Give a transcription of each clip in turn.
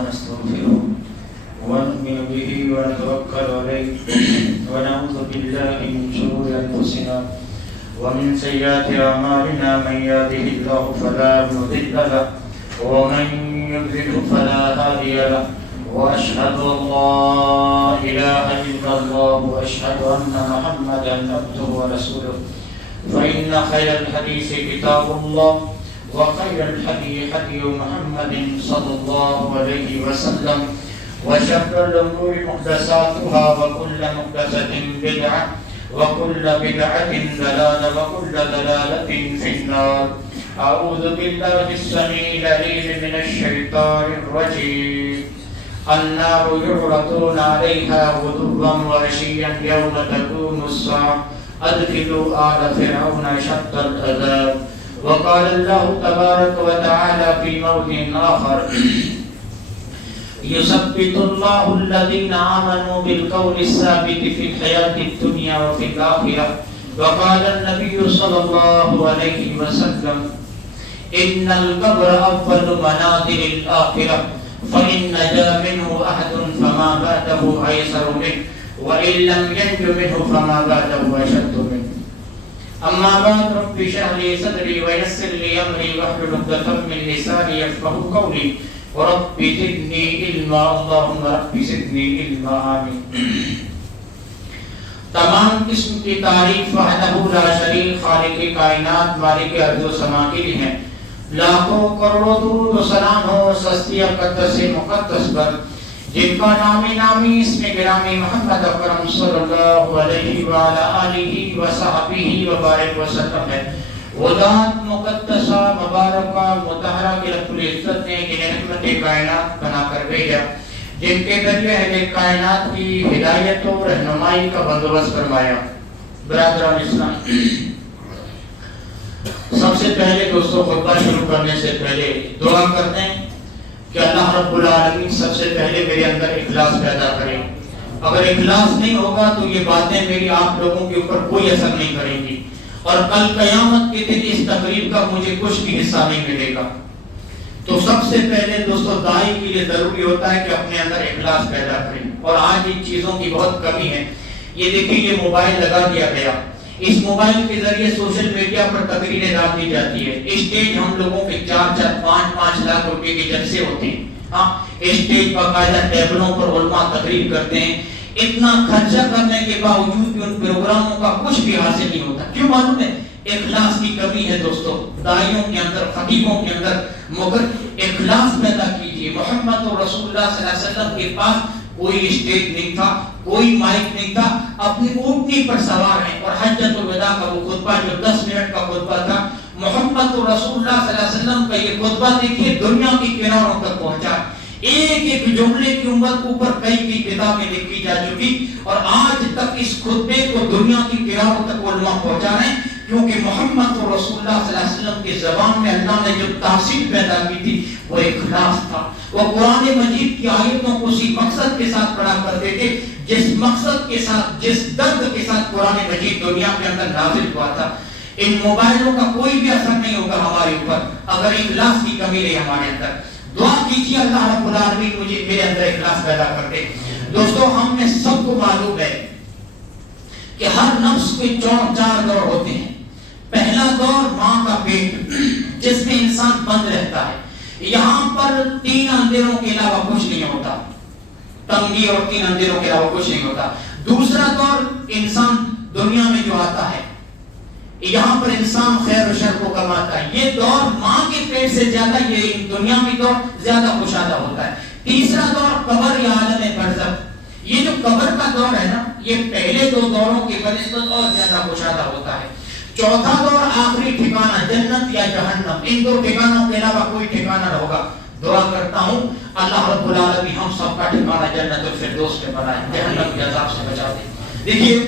ونستغفره ونؤمن به ونتوكل عليه ونعوذ بالله من شرور أنفسنا ومن سيئات أعمالنا من يهده الله فلا مضل له ومن يضلل فلا هادي له وأشهد أن لا إله إلا الله وأشهد أن محمدا عبده ورسوله فإن خير الحديث كتاب الله وخير الهدي هدي محمد صلى الله عليه وسلم وشر الأمور محدثاتها وكل محدثة بدعة وكل بدعة ضلالة وكل ضلالة في النار. أعوذ بالله السميع العليم من الشيطان الرجيم. النار يعرضون عليها غدوا وعشيا يوم تقوم الساعة أدخلوا آل فرعون أشد العذاب. وقال الله تبارك وتعالى في موضع آخر يثبت الله الذين آمنوا بالقول الثابت في الحياة الدنيا وفي الآخرة. وقال النبي صلى الله عليه وسلم إن القبر أول منازل الآخرة فإن نجا منه أحد فما بعده أيسر منه وإن لم ينج منه فما بعده أشد منه. أما بعد رب اشرح لي صدري ويسر لي أمري واحلل عقدة من لساني يفقهوا قولي ورب زدني علما اللهم رب زدني علما آمين. تمام قسم کی تعریف وحدہ لا شریک خالق کائنات مالک ارض و سما کے لیے ہے. لاکھوں کروڑوں درود و سلام ہو سستی اقدس مقدس پر جن کا نامی نامی اسم گرامی محمد اکرم صلی اللہ علیہ وآلہ آلہ وصحبہ وبارک وسلم ہے. وہ ذات مقدسہ مبارکہ مطہرہ کی رب العزت نے جنہیں رحمت کائنات بنا کر بھیجا جن کے ذریعے اہل کائنات کی ہدایت و رہنمائی کا بندوبست فرمایا. برادران اسلام، سب سے پہلے دوستو خطبہ شروع کرنے سے پہلے دعا کرتے ہیں کہ اللہ رب العالمین سب سے پہلے میرے اندر اخلاص پیدا کرے. اگر اخلاص نہیں ہوگا تو یہ باتیں میری آپ لوگوں کے اوپر کوئی اثر نہیں کریں گی اور کل قیامت کے دن اس تقریب کا مجھے کچھ بھی حصہ نہیں ملے گا. تو سب سے پہلے دوستو داعی کے لیے ضروری ہوتا ہے کہ اپنے اندر اخلاص پیدا کریں. اور آج ان چیزوں کی بہت کمی ہے. یہ دیکھیں یہ موبائل لگا دیا گیا، اس موبائل کے ذریعے سوشل میڈیا پر تقریریں ڈال دی جاتی ہے. اسٹیج ہم لوگوں کے 4-4 5-5 لاکھ روپے کے جلسے ہوتے ہیں. ہاں اسٹیج باقاعدہ ٹیبلوں پر علماء تقریر کرتے ہیں. اتنا خرچہ کرنے کے باوجود بھی ان پروگراموں کا کچھ بھی حاصل نہیں ہوتا. کیوں معلوم ہے؟ اخلاص کی کمی ہے دوستو داعیوں کے اندر، خطیبوں کے اندر. مگر اخلاص پیدا کیجئے. محمد رسول اللہ صلی اللہ علیہ وسلم کے پاس کوئی اسٹیج نہیں تھا، کوئی مائک نہیں تھا، اپنی اونٹنی پر سوار ہیں. اور حجۃ الوداع کا وہ خطبہ جو 10 منٹ کا خطبہ تھا، محمد رسول اللہ صلی اللہ علیہ وسلم کا یہ خطبہ دیکھیے دنیا کی کناروں تک پہنچا. ایک ایک جملے کی امت کے اوپر کئی کتابیں لکھی جا چکی اور آج تک اس خطبے کو دنیا کی کناروں تک علماء پہنچا رہے ہیں. کیونکہ محمد رسول اللہ صلی اللہ علیہ وسلم کی زبان میں اللہ نے جو تاثیر پیدا کی تھی وہ اخلاص تھا. وہ قرآن مجید کی آیتوں کو اسی مقصد کے ساتھ پڑھا کرتے تھے جس مقصد کے ساتھ، جس درد کے ساتھ قرآن مجید دنیا کے اندر نازل ہوا تھا. ان موبائلوں کا کوئی بھی اثر نہیں ہوگا ہمارے اوپر اگر اخلاص کی کمی رہی ہمارے اندر. دعا کیجیے اللہ رب العالمین مجھے میرے اندر اخلاص پیدا کر دے. دوستو ہم نے سب کو معلوم ہے کہ ہر نفس کے 4 دور ہوتے ہیں. پہلا دور ماں کا پیٹ جس میں انسان بند رہتا ہے. یہاں پر 3 اندھیروں کے علاوہ کچھ نہیں ہوتا. تنگی اور 3 اندھیروں کے علاوہ کچھ نہیں ہوتا. دوسرا دور انسان دنیا میں جو آتا ہے یہاں پر انسان خیر و شر کو کماتا ہے. یہ دور ماں کے پیٹ سے زیادہ یہ دنیا میں دور زیادہ کشادہ ہوتا ہے. تیسرا دور قبر یا عالم برزخ. یہ جو قبر کا دور ہے نا یہ پہلے 2 دوروں کی بنسبت اور زیادہ کشادہ ہوتا ہے. چوتھا دور آخری ٹھکانہ جنت یا جہنم. ان 2 ٹھکانوں کے علاوہ کوئی ٹھکانہ نہ ہوگا. دعا کرتا ہوں اللہ رب العالمین ہم سب کا ٹھکانہ جنت الفردوس میں بنائے، جہنم کے عذاب سے بچا دے. دیکھیے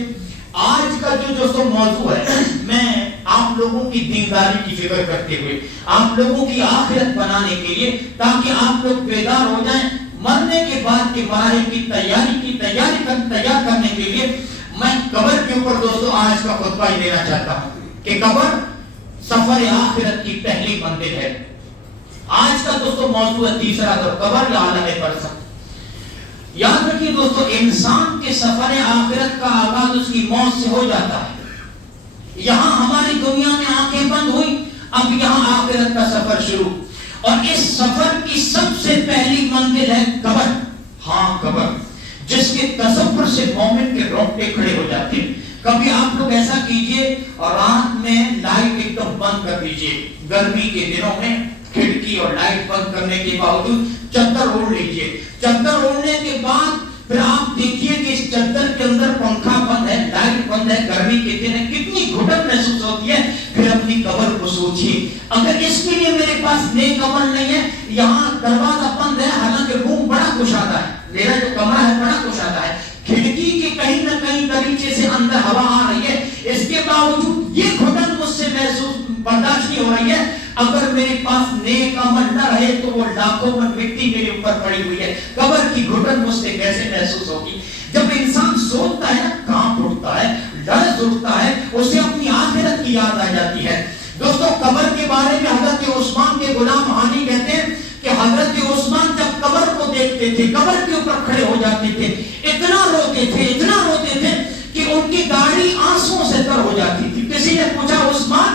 آج کا جو دوستوں موضوع ہے، میں آپ لوگوں کی دینداری کی فکر کرتے ہوئے آپ لوگوں کی آخرت بنانے کے لیے تاکہ آپ لوگ بیدار ہو جائیں مرنے کے بعد کے مراحل کی تیار کرنے کے لیے میں قبر کے اوپر دوستوں آج کا خطبہ ہی دینا چاہتا ہوں کہ قبر سفر آخرت کی پہلی منزل ہے. آج کا دوستوں موضوع ہے تیسرا قبر یا عالم برزخ۔ یاد رکھیے دوستوں، انسان کے سفر آخرت کا آغاز اس کی موت سے ہو جاتا ہے۔ یہاں ہماری دنیا میں آنکھیں بند ہوئی، اب یہاں آخرت کا سفر شروع، اور اس سفر کی سب سے پہلی منزل ہے قبر۔ ہاں قبر، جس کے تصور سے مومن کے رونگٹے کھڑے ہو جاتے ہیں۔ کبھی آپ لوگ ایسا کیجئے اور رات میں لائٹ ایک دم بند کر دیجئے، گرمی کے دنوں میں کھڑکی اور لائٹ بند کرنے کے باوجود چادر اوڑھ لیجئے۔ چادر اوڑھنے کے بعد پھر آپ دیکھیے کہ اس چادر کے اندر پنکھا بند ہے، لائٹ بند ہے، گرمی کے دن ہے، کتنی گھٹن محسوس ہوتی ہے۔ پھر اپنی قبر کو سوچیے، اگر اس کے لیے میرے پاس نیک عمل نہیں ہے، یہاں دروازہ بند ہے، حالانکہ روم بڑا کشادہ ہے، میرا جو کمرہ ہے بڑا کشادہ ہے، کھڑکی کے کہیں نہ کہیں دریچے سے اندر ہوا آ رہی ہے، اس کے باوجود یہ گھٹن مجھ سے محسوس برداشت نہیں ہو رہی ہے۔ اگر میرے پاس نیک عمل نہ رہے تو وہ لاکھوں من مٹی میرے اوپر پڑی ہوئی ہے، قبر کی گھٹن مجھ سے کیسے محسوس ہوگی؟ جب انسان سوچتا ہے نا، کانپ اٹھتا ہے، لرز اٹھتا ہے، اسے اپنی آخرت کی یاد آ جاتی ہے۔ دوستو قبر کے بارے میں حضرت عثمان کے غلام ہانی کہتے ہیں کہ حضرت عثمان جب قبر کو دیکھتے تھے، قبر کے اوپر کھڑے ہو جاتے تھے، اتنا روتے تھے کہ ان کی داڑھی آنسوں سے تر ہو جاتی تھی۔ کسی نے پوچھا عثمان،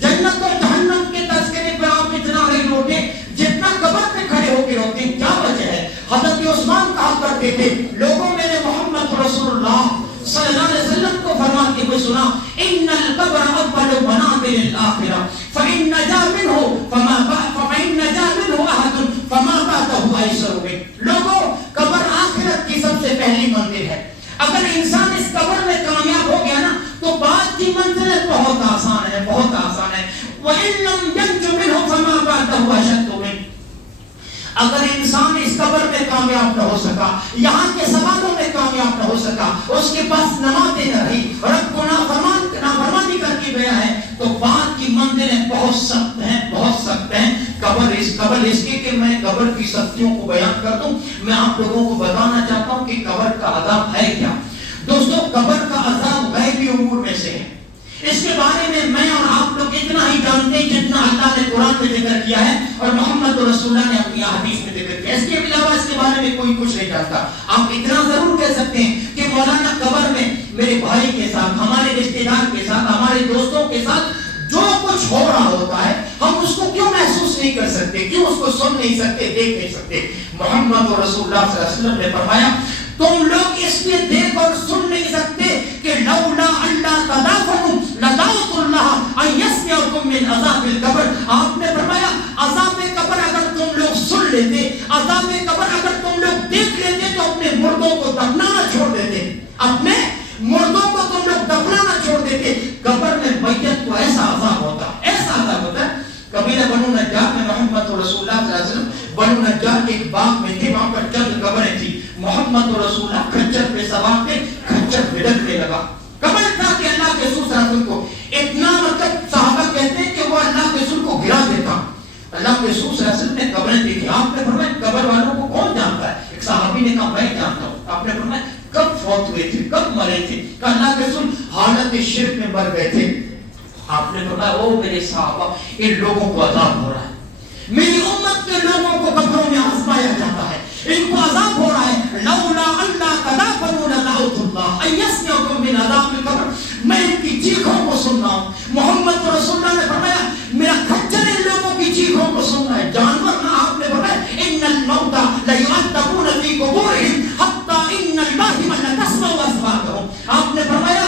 جنت اور جہنم کے تذکرے پر آپ اتنا نہیں روتے جتنا قبر پہ کھڑے ہو کے روتے، کیا وجہ ہے؟ حضرت عثمان کہا کرتے تھے، لوگوں میں نے محمد رسول اللہ صلی اللہ علیہ وسلم کو فرماتے ہوئے سنا، ان القبر اول منازل الاخرہ فان نجا منه احد فما باته ایسر منه۔ لوگوں، قبر آخرت کی سب سے پہلی منزل ہے۔ اگر انسان اس قبر میں کامیاب ہو گیا نا تو بعد کی منزلیں بہت آسان ہے، بہت آسان ہے۔ وَإِن لَمْ يَنْجُ مِنْهُ فَمَا بَعْدَهُ أَشَدُّ مِنْهُ۔ اگر انسان اس قبر میں کامیاب نہ ہو سکا، یہاں کے سوالوں میں کامیاب نہ ہو سکا، اس کے پاس نمازیں نہ رہی، رب کو نافرمانی کر کے گیا ہے، تو بعد کی منزلیں بہت سخت ہیں، بہت سخت ہیں۔ قبر اس کے کہ میں قبر کی سختیوں کو بیان کر دوں، میں آپ لوگوں کو بتانا چاہتا ہوں کہ قبر کا عذاب ہے کیا۔ دوستو قبر کا عذاب غیبی امور میں سے ہے، اس کے بارے میں اور آپ لوگ اتنا ہی جانتے ہیں جتنا اللہ نے قرآن میں ذکر کیا ہے اور محمد رسول اللہ نے اپنی حدیث میں ذکر کیا ہے۔ اس کے علاوہ اس کے بارے میں کوئی کچھ نہیں جانتا۔ آپ اتنا ضرور کہہ سکتے ہیں کہ مولانا قبر میں میرے بھائی کے ساتھ، ہمارے رشتے دار کے ساتھ، ہمارے دوستوں کے ساتھ جو کچھ ہو رہا ہوتا ہے، ہم اس کو کیوں محسوس نہیں کر سکتے، کیوں اس کو سن نہیں سکتے، دیکھ نہیں سکتے؟ محمد رسول اللہ صلی اللہ علیہ وسلم نے فرمایا، تم لوگ اس لیے دیکھ اور سن نہیں سکتے کہ لولا اللہ تدافعوا لدعوت اللہ ان یسمعکم من عذاب القبر۔ آپ نے فرمایا عذاب قبر اگر تم لوگ سن لیتے، عذاب قبر اگر تم لوگ دیکھ لیتے تو اپنے مردوں کو دفنانا چھوڑ دیتے، اپنے مردوں کو تم لوگ دفنانا چھوڑ دیتے۔ قبر میں میت کو ایسا عذاب ہوتا، ایسا عذاب ہوتا ہے۔ قبیلہ بنو نجار میں محمد رسول اللہ صلی اللہ علیہ وسلم بنو نجار کے ایک باغ میں تھے، وہاں پر چند قبریں تھی۔ محمد رسول اللہ کھچر پہ سوار تھے، کھچر بھڑکنے لگا۔ قبر تھا کہ اللہ کے رسول صلی اللہ علیہ وسلم کو اتنا، مطلب صحابہ کہتے ہیں کہ وہ اللہ کے رسول کو گرا دیتا۔ اللہ کے رسول صلی اللہ علیہ وسلم نے قبریں دیکھی، آپ نے فرمایا قبر والوں کو کون جانتا ہے؟ ایک صحابی نے کہا میں جانتا ہوں۔ آپ نے فرمایا کب فوت ہوئے تھے، کب مرے تھے؟ کہ اللہ کے رسول حالت شرک میں مر گئے تھے۔ آپ نے فرمایا او میرے صحابہ، ان لوگوں کو عذاب ہو رہا ہے، میری امت کے لوگوں کو قبروں میں آزمایا جاتا ہے، ان کو عذاب ہو رہا ہے۔ لولا اللہ تدافعوا لدعوت اللہ ان یسمعکم من عذاب القبر۔ میں ان کی چیخوں کو سن رہا ہوں۔ محمد رسول اللہ نے فرمایا میرا کھچر ان لوگوں کی چیخوں کو سن رہا ہے، جانور نہ۔ آپ نے فرمایا ان الموتى لیعذبون فی قبورہم حتی ان الباہم لتسمع اصواتہم۔ آپ نے فرمایا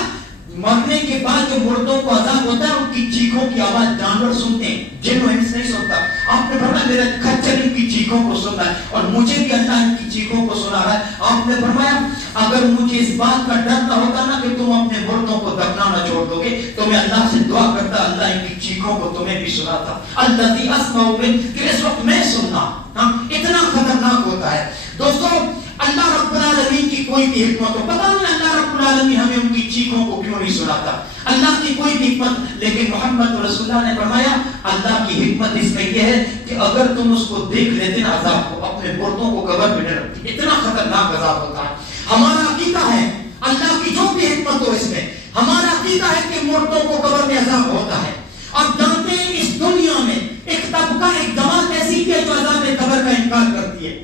مرنے کے بعد جو مردوں کو عذاب ہوتا ہے ان کی چیخوں کی آواز جانور سنتے ہیں، جن و انس نہیں سنتا۔ آپ نے فرمایا میرا کھچر ان کی چیخوں کو سن رہا ہے اور مجھے بھی اللہ ان کی چیخوں کو سنا رہا ہے۔ آپ نے فرمایا اگر مجھے اس بات کا ڈر نہ ہوتا نا کہ تم اپنے مردوں کو دفنانا چھوڑ دو گے تو میں اللہ سے دعا کرتا اللہ ان کی چیخوں کو تمہیں بھی سناتا۔ الذی اسمع من، کہ اس وقت میں سننا اتنا خطرناک ہوتا ہے۔ دوستوں اللہ رب العالمین کی کوئی بھی حکمت ہو، پتہ نہیں اللہ رب العالمین ہمیں ان کی چیخوں کو کیوں نہیں سناتا، اللہ کی کوئی بھی حکمت۔ لیکن محمد رسول اللہ نے فرمایا اللہ کی حکمت اس میں یہ ہے کہ اگر تم اس کو دیکھ لیتے نا عذاب کو، اپنے مردوں کو قبر میں رکھتے، اتنا خطرناک عذاب ہوتا ہے۔ ہمارا عقیدہ ہے اللہ کی جو بھی حکمت ہو اس میں، ہمارا عقیدہ ہے کہ مردوں کو قبر میں عذاب ہوتا ہے۔ اب جانتے ہیں اس دنیا میں ایک طبقہ، ایک جماعت ایسی کہ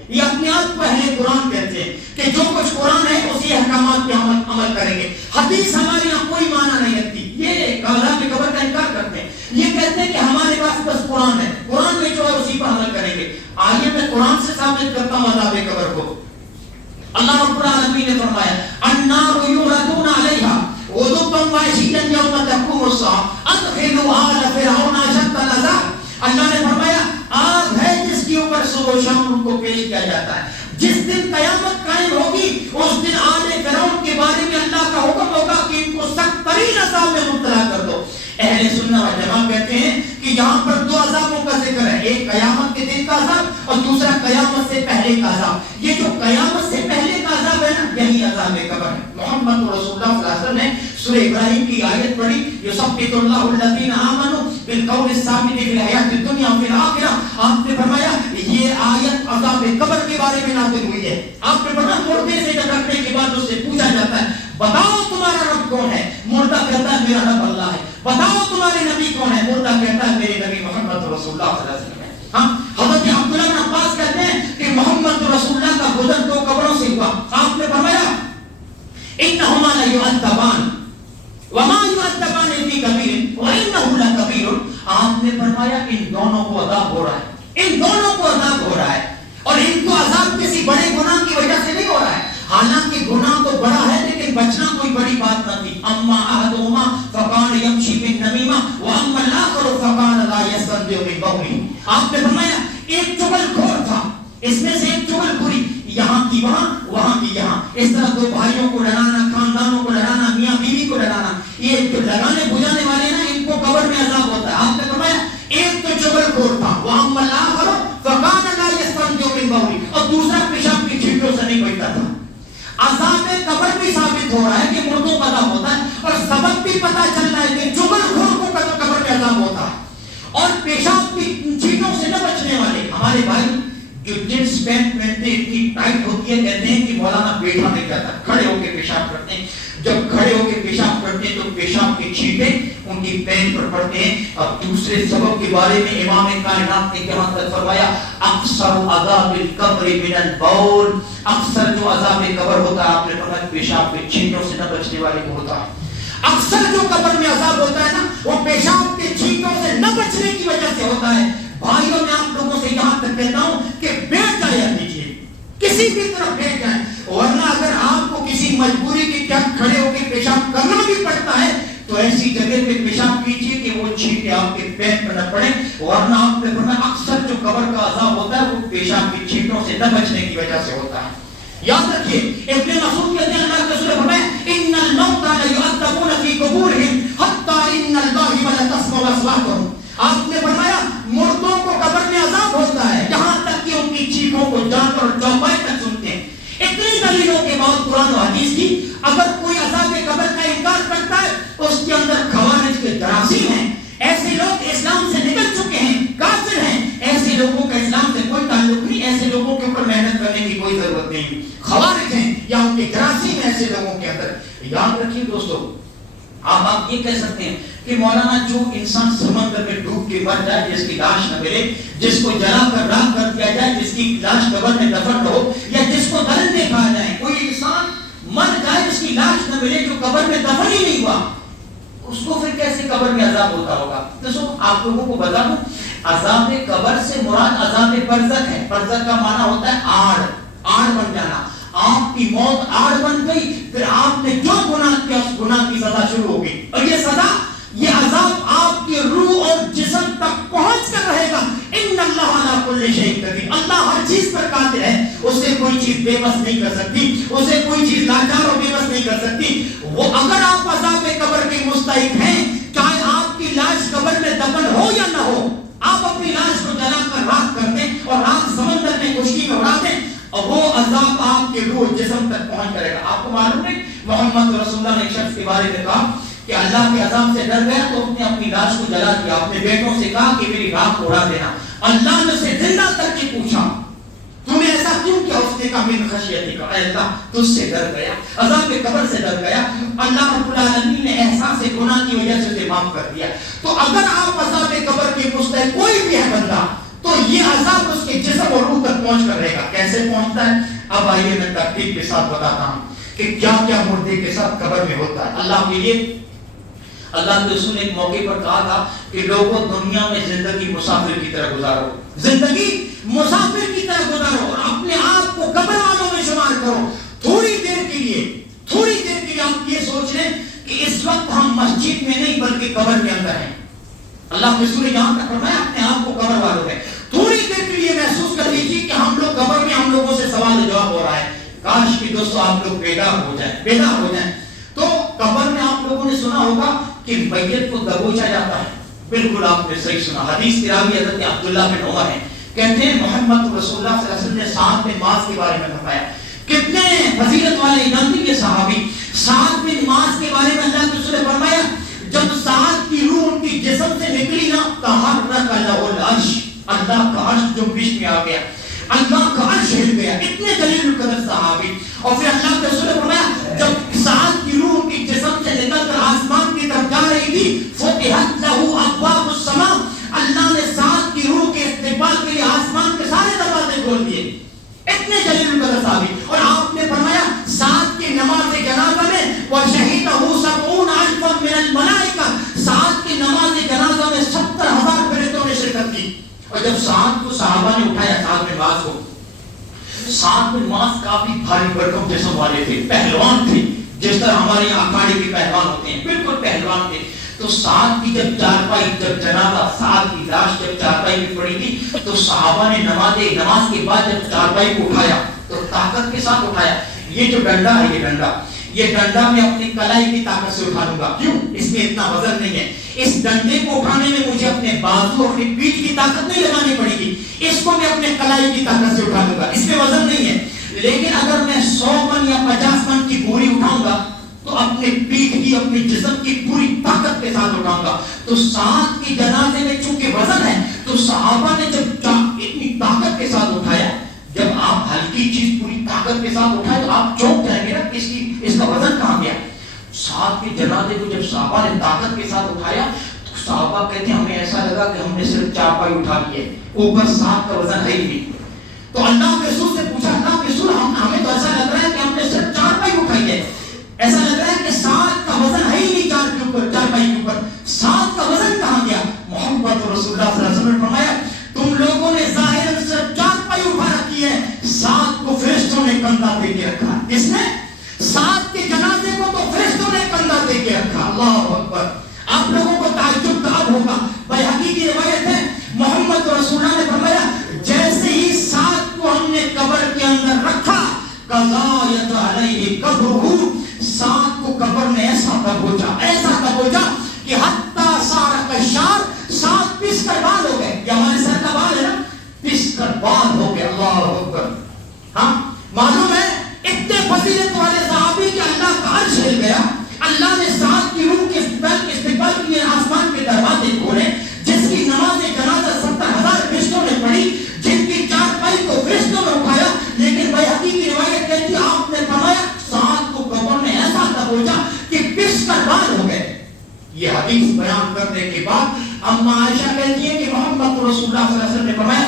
یہ اپنے آپ کو اہل قرآن کہتے ہیں کہ جو کچھ قرآن ہے اسی احکامات پہ عمل کریں گے. حدیث ہمارے یہاں کوئی معنی نہیں رکھتی. یہ عذاب قبر کا انکار کرتے ہیں. یہ کہتے ہیں کہ ہمارے پاس بس قرآن ہے, قرآن میں جو ہے اسی پر عمل کریں گے. آئیے میں قرآن سے ثابت کرتا ہوں عذاب قبر کو. اللہ رب العالمین نے فرمایا النار یعرضون علیہا غدوا وعشیا یوم تقوم الساعۃ ادخلوا آل فرعون اشد العذاب. اللہ نے فرمایا آگ ہے جس کے اوپر صبح و شام ان کو پیش کیا جاتا ہے. جس دن قیامت قائم ہوگی اس دن آل فرعون کے بارے میں اللہ کا حکم ہوگا کہ ان کو سخت ترین عذاب میں مبتلا کر دو. اہل سنت و جماعت کہتے ہیں کہ یہاں پر دو عذابوں کا ذکر ہے, ایک قیامت کے دن کا عذاب اور دوسرا قیامت سے پہلے کا عذاب. یہ جو قیامت سے پہلے کا عذاب ہے نا یہی عذاب قبر ہے. محمد رسول اللہ صلی اللہ علیہ وسلم نے سورہ ابراہیم کی آیت پڑھی یثبت اللہ الذین آمنوا بالقول الثابت فی الحیاۃ الدنیا وفی الآخرہ. آپ نے فرمایا یہ آیت عذاب قبر کے بارے میں نازل ہوئی ہے. آپ نے فرمایا مردے سے جب رکھنے کے بعد اس سے پوچھا جاتا ہے بتاؤ تمہارا رب کون ہے, مردہ کہتا ہے میرا رب اللہ ہے. بتاؤ تمہارے نبی کون ہے, مردہ کہتا ہے میرے نبی محمد رسول اللہ صلی اللہ علیہ وسلم ہے. ہاں حضرت عبداللہ بن عباس کہتے ہیں کہ محمد رسول اللہ کا گزر دو قبروں سے ہوا. آپ نے فرمایا انہما لیعذبان وما یعذبان فی کبیر وانہ لکبیر. آپ نے فرمایا ان دونوں کو عذاب ہو رہا ہے, ان دونوں کو عذاب ہو رہا ہے, اور ان کو عذاب کسی بڑے گناہ کی وجہ سے نہیں ہو رہا ہے. حالانکہ گناہ تو بڑا ہے لیکن بچنا کوئی بڑی بات نہ تھی. اما احدہما فکان یمشی بالنمیمہ واما الاخر فکان لا یستنزع من بولہ. آپ نے فرمایا ایک چغل خور تھا, اس میں سے ایک چغل خوری یہاں کی وہاں وہاں کی یہاں, اس طرح دو بھائیوں کو لڑانا, خاندانوں کو لڑانا, میاں بیوی کو لڑانا. یہ جو لگانے بجانے والے نا ان کو قبر میں عذاب ہوتا ہے. آپ نے فرمایا ایک تو چغل خور تھا واما الاخر فکان لا یستنزع من بولہ, اور دوسرا پیشاب کی چھینٹوں سے نہیں بچتا تھا. عذاب قبر بھی ثابت ہو رہا ہے کہ مردوں کا عذاب ہوتا ہے, اور سبب بھی پتہ چل رہا ہے کہ چغل خور کو قبر میں عذاب ہوتا ہے. اور پیشاب کی چھینٹوں سے نہ بچنے والے ہمارے بھائی جو جنس پینٹ پہنتے ہیں اتنی ٹائٹ ہوتی ہے, کہتے ہیں کہ مولانا بیٹھا نہیں جاتا, کھڑے ہو کے پیشاب کرتے ہیں. جب کھڑے ہو کے پیشاب کرتے ہیں تو پیشاب کی چھینٹیں ان کی پینٹ پر پڑتے ہیں. اب دوسرے سبب کے بارے میں امام کائنات نے کہاں تک فرمایا اکثر عذاب القبر من البول, اکثر جو عذاب قبر ہوتا ہے آپ نے فرمایا پیشاب کے چھینٹوں سے نہ بچنے والے کو ہوتا ہے. اکثر جو قبر میں عذاب ہوتا ہے نا وہ پیشاب کے چھینٹوں سے نہ بچنے کی وجہ سے ہوتا ہے. بھائیوں میں آپ لوگوں سے یہاں تک کہتا ہوں کہ بیٹھ جایا دیجیے, کسی بھی طرف بیٹھ جائیں, ورنہ اگر آپ کو کسی مجبوری کے تحت کھڑے ہو کے پیشاب کرنا بھی پڑتا ہے تو ایسی جگہ پہ پیشاب کیجیے کہ وہ چھینٹیں آپ کے پیر پر نہ پڑے. ورنہ آپ نے فرمایا اکثر جو قبر کا عذاب ہوتا ہے وہ پیشاب کی چھینٹوں سے نہ بچنے کی وجہ سے ہوتا ہے. یاد رکھیے ابن مسعود کہتے ہیں اللہ کے رسول فرمایا ان الموتى ليعذبون في قبورهم حتى ان الباهي لتسمع اصواتهم. آپ نے فرمایا مردوں کو قبر میں عذاب ہوتا ہے یہاں تک کہ ان کی چیخوں کو جانور اور چوپائے تک سنتے ہیں. اتنی دلیلوں کے بعد قرآن و حدیث کی اگر کوئی عذاب قبر کا انکار کرتا ہے اس کے اندر خوارج کے جراثیم ہیں. ایسے لوگ اسلام سے نکل چکے ہیں, کافر ہیں. ایسے لوگوں کا اسلام سے کوئی تعلق نہیں, ایسے لوگوں کے اوپر محنت کرنے کی کوئی ضرورت نہیں. خوارج ہیں یا ان کے جراثیم ہیں ایسے لوگوں کے اندر. یاد رکھیے دوستو, آپ یہ کہہ سکتے ہیں کہ مولانا جو انسان سمندر میں ڈوب کے مر جائے, جس کی لاش نہ ملے, جس کو جلا کر راکھ کر دیا جائے, جس کی لاش قبر میں دفن ہو, یا جس کو درندے کھا جائیں, کوئی انسان مر جائے جس کی لاش نہ ملے, جو قبر میں دفن ہی نہیں ہوا, اس کو پھر کیسے قبر میں عذاب ہوتا ہوگا؟ تو آپ لوگوں کو بتا دوں عذاب قبر سے مراد عذاب برزخ ہے. برزخ کا معنی ہوتا ہے آڑ, آڑ بن جانا. آپ کی موت آڑ بن گئی, پھر آپ نے جو گناہ کیا اس گناہ کی سزا شروع ہو گئی, اور یہ سزا یہ عذاب آپ کی روح اور جسم تک پہنچ کر رہے گا. ان اللہ علی کل شیء قدیر, اللہ ہر چیز پر قادر ہے, اس سے کوئی چیز بے بس نہیں کر سکتی, اسے کوئی چیز لاچار اور بے بس نہیں کر سکتی. وہ اگر آپ عذاب قبر کے مستحق ہیں, چاہے آپ کی لاش قبر میں دفن ہو یا نہ ہو, آپ اپنی لاش کو جلا کر راکھ کر دیں اور راکھ سمندر میں خشکی میں اڑا دیں, اور وہ عذاب آپ کے روح جسم تک پہنچ کرے گا. آپ کو معلوم ہے محمد رسول اللہ نے ایک شخص کے بارے میں کہا کہ اللہ کے عذاب سے ڈر گیا تو اس نے اپنی لاش کو جلا دیا. اپنے بیٹوں سے کہا کہ میری راکھ اڑا دینا. اللہ نے اسے زندہ کر کے پوچھا تم نے ایسا کیوں کیا؟ اس نے کہا من خشیتک, اے اللہ تجھ سے ڈر گیا, عذاب قبر سے ڈر گیا. اللہ رب العالمین نے احساس گناہ کی وجہ سے اسے معاف کر دیا. تو اگر آپ عذاب قبر کے مستحق کوئی بھی ہے بندہ, تو یہ عذاب اس کے جسم اور روح تک پہنچ کر رہے گا. کیسے پہنچتا ہے؟ اب آئیے میں ترتیب کے ساتھ بتاتا ہوں کہ کیا کیا مردے کے ساتھ قبر میں ہوتا ہے. اللہ کے لیے اللہ کے رسول نے ایک موقع پر کہا تھا کہ لوگوں دنیا میں زندگی مسافر کی طرح گزارو, زندگی مسافر کی طرح گزارو اور اپنے آپ کو قبر والوں میں شمار کرو. تھوڑی دیر کے لیے آپ یہ سوچ لیں کہ اس وقت ہم مسجد میں نہیں بلکہ قبر کے اندر ہیں. اللہ کے رسول نے یہاں تک فرمایا اپنے آپ کو قبر والوں میں. تھوڑی دیر کے لیے محسوس کر لیجیے کہ ہم لوگ قبر میں, ہم لوگوں سے سوال جواب ہو رہا ہے. کاش کہ دوستو آپ لوگ بیدار ہو جائیں. تو قبر میں آپ لوگوں نے سنا ہوگا کہ میت کو دبوچا جاتا ہے. بالکل آپ نے صحیح سنا. حدیث کی راوی حضرت عبداللہ بن عمر ہیں, کہتے ہیں محمد رسول اللہ صلی اللہ علیہ وسلم نے سعد بن معاذ کے بارے میں فرمایا. کتنے فضیلت والے انعام یہ صحابی. سعد بن معاذ کے بارے میں اللہ کے رسول نے فرمایا جب سعد کی روح ان کی جسم سے نکلی نا تحرک له العرش, اللہ کا عرش جنبش میں آ گیا, اللہ کا عرش ہل گیا. اتنے جلیل القدر صحابی. اور پھر اللہ کے رسول نے فرمایا جب سعد کی روح کی جسم سے نکل کر آسمان کی طرف جا رہی تھی فتحت له ابواب السماء, اللہ نے سعد کی روح کے استقبال کے لیے آسمان کے سارے دروازے کھول دیے. اتنے جلیل القدر صحابی. اور آپ نے فرمایا سعد کی نماز جنازہ میں وشهده 70,000 من الملائکہ, سعد کی نماز جنازہ میں 70,000 فرشتوں نے شرکت کی. اور جب سعد کو صحابہ نے اٹھایا, سعد بن معاذ کو, سعد بن معاذ کافی بھاری بھرکم جسم والے تھے, پہلوان تھے, جس طرح ہمارے اکھاڑے کے پہلوان ہوتے ہیں, بالکل پہلوان تھے. تو سعد کی جب چارپائی, جب جنازہ سعد کی لاش جب چارپائی میں پڑی تھی تو صحابہ نے نماز کے بعد جب چارپائی کو اٹھایا تو طاقت کے ساتھ اٹھایا. یہ جو ڈنڈا ہے, یہ ڈنڈا میں اپنی کلائی کی طاقت سے اٹھا لوں گا. کیوں؟ اس میں اتنا وزن نہیں ہے. اس ڈنڈے کو اٹھانے میں مجھے اپنے بازو, اپنی پیٹھ کی طاقت نہیں لگانی پڑے گی. اس کو میں اپنے کلائی کی طاقت سے اٹھا لوں گا. اس میں وزن نہیں ہے. لیکن اگر میں 100 من یا 50 من کی بوری اٹھاؤں گا تو اپنے پیٹھ کی, اپنی جسم کی پوری طاقت کے ساتھ اٹھاؤں گا. تو سعد کی جنازے میں چونکہ وزن ہے تو صحابہ نے جب اتنی طاقت کے ساتھ اٹھایا, جب آپ ہلکی چیز پوری طاقت کے ساتھ اٹھائے تو آپ چونک جائیں گے نا اس کا وزن کہاں گیا. سعد کے جنازے کو جب صحابہ نے طاقت کے ساتھ اٹھایا تو صحابہ کہتے ہیں ہمیں ایسا لگا کہ ہم نے صرف چارپائی اٹھا لی ہے, اوپر سعد کا وزن ہے ہی نہیں. تو اللہ کے رسول سے پوچھا, اللہ کے رسول ہمیں تو ایسا لگ رہا ہے کہ ہم نے صرف چارپائی اٹھائی ہے, ایسا لگ رہا ہے کہ سعد کا وزن ہے ہی نہیں چارپائی کے اوپر, سعد کا وزن کہاں گیا. محمد رسول اللہ صلی اللہ علیہ وسلم نے فرمایا تم لوگوں نے ظاہر صرف چارپائی اٹھا رکھی ہے, سعد کو فرشتوں نے کندھا دے کے رکھا. اس نے سعد کے جنازے کو تو فرشتوں نے کندھا دے کے رکھا. اللہ اکبر. آپ لوگوں کو تعجب تب ہوگا, بیہقی کی روایت ہے محمد رسول اللہ نے فرمایا جیسے ہی سعد کو ہم نے قبر کے اندر رکھا قضایت علیہ قبرہ, سعد کو قبر نے ایسا دبوچا کہ حتی سارا کشار, سعد پس کر بال ہو گئے. یہ ہمارے سر کا بال ہے نا, پس کر بال ہو گئے. اللہ اکبر. ہاں معلوم ہے اتنے فضیلت والے صحابی کہ اللہ کا عرش ہل گیا. اللہ نے سعد کی روح کے استقبال کے لیے آسمان کے دروازے کھولے, جس کی نماز جنازہ 70,000 فرشتوں نے پڑھی, جن کی چارپائی کو فرشتوں نے اٹھایا. لیکن بیہقی کی روایت کہتی ہے آپ نے فرمایا سعد کو قبر نے ایسا دبوچا کہ پس کر بال ہو گئے. یہ حدیث بیان کرنے کے بعد اما عائشہ کہتی ہے کہ محمد رسول اللہ صلی اللہ علیہ وسلم نے فرمایا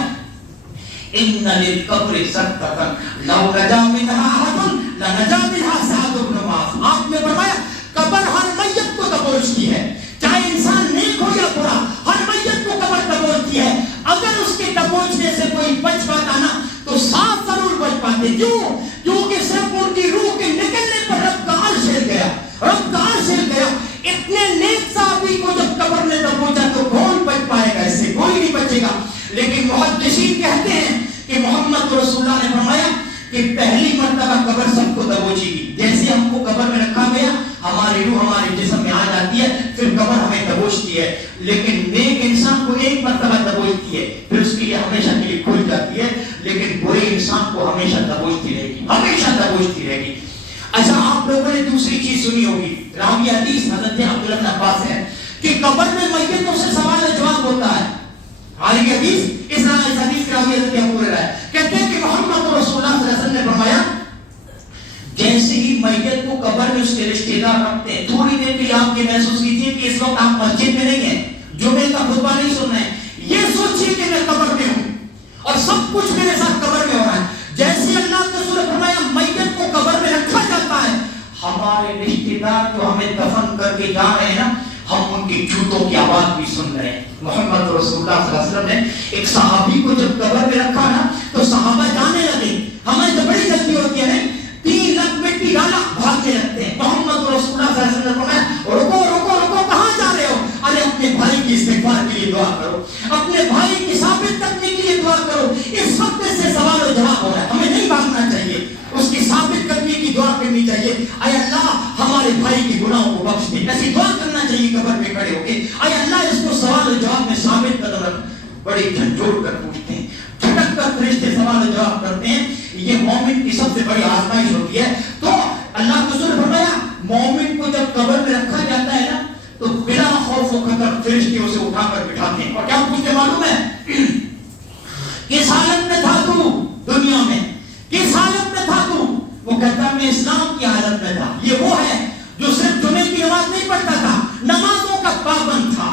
ان للقبر سکتہ لو نجا منها احد لنجا منها سعد بن معاذ. آپ نے فرمایا قبر ہر میت کو دبوچتی ہے, چاہے انسان نیک ہو یا برا, ہر میت کو قبر دبوچتی ہے. اگر اس کے دبوچنے سے کوئی بچ پاتا نا تو سعد ضرور بچ پاتے. کیوں؟ کیونکہ صرف ان کی روح کے نکلنے پر رب کا عرش ہل گیا, رب کا عرش ہل گیا. اتنے نیک صحابی کو جب قبر نے دبوچا تو کون بچ پائے گا؟ اس سے کوئی نہیں بچے گا. لیکن محدثین کہتے ہیں کہ محمد رسول اللہ نے فرمایا کہ پہلی مرتبہ قبر سب کو دبوچے گی. جیسے ہم کو قبر میں رکھا گیا ہماری روح ہمارے جسم میں آ جاتی ہے, پھر قبر ہمیں دبوچتی ہے. لیکن نیک انسان کو ایک مرتبہ دبوچتی ہے, پھر اس کے لیے ہمیشہ کے لیے کھل جاتی ہے. لیکن برے انسان کو ہمیشہ دبوچتی رہے گی, ہمیشہ دبوچتی رہے گی. اچھا آپ لوگوں نے دوسری چیز سنی ہوگی, راوی حدیث حضرت عبداللہ بن عباس ہے کہ قبر میں میتوں سے سوال جواب ہوتا ہے. حالی حدیث اس حدیث کا راوی حضرت ابو ہریرہ ہے, کہتے ہیں کہ محمد رسول اللہ صلی اللہ علیہ وسلم نے فرمایا جیسے ہی میت کو قبر میں اس کے رشتے دار رکھتے ہیں, تھوڑی دیر کے لیے آپ یہ محسوس کیجیے کہ اس وقت آپ مسجد میں نہیں ہیں, جمعے کا خطبہ نہیں سن رہے ہیں, یہ سوچیے کہ میں قبر میں ہوں. کچھ میرے ساتھ قبر میں ہو رہا ہے. جیسے اللہ کے رسول نے فرمایا میت کو قبر میں رکھا جاتا ہے، ہمارے رشتے دار جو ہمیں دفن کر کے جا رہے ہیں نا، ہم ان کی جوتوں کی آواز بھی سن رہے ہیں. محمد رسول اللہ صلی اللہ علیہ وسلم نے ایک صحابی کو جب قبر میں رکھا نا تو صحابہ جانے لگے. ہمیں تو بڑی جلدی ہوتی ہے، 3 لکھ مٹی ڈالا بھاگنے لگتے ہیں. محمد رسول اللہ صلی اللہ علیہ وسلم نے فرمایا رکو رکو رکو، کہاں جا رہے ہو؟ ارے اپنے بھائی کی استغفار کے لیے دعا کرو، اپنے بھائی کی ثابت کرنے کے لیے دعا کرو. اس وقت سے سوال و جواب ہو رہا ہے، ہمیں نہیں بھاگنا چاہیے، اس کی ثابت کرنے کی دعا کرنی چاہیے. اے اللہ ہمارے بھائی کی گناہوں کو بخش دے، ایسی دعا کرنا چاہیے قبر پہ کھڑے ہو کے. اے اللہ اس کو سوال و جواب میں ثابت قدم رکھ. بڑے جھنجھوڑ کر پوچھتے ہیں، جھٹک کر فرشتے سوال و جواب کرتے ہیں. یہ مومن کی سب سے بڑی آزمائش ہوتی ہے. تو اللہ کے رسول نے فرمایا مومن کو جب قبر میں رکھا جاتا ہے نا تو بلا خوف و خطر فرشتے اسے اٹھا کر بٹھاتے ہیں. اور کیا پوچھتے معلوم ہے؟ کس حالت میں تھا تو دنیا میں؟ کس حالت میں تھا تو؟ وہ کہتا ہے میں اسلام کی حالت میں تھا. یہ وہ ہے جو صرف جمعے کی نماز نہیں پڑھتا تھا، نمازوں کا پابند تھا،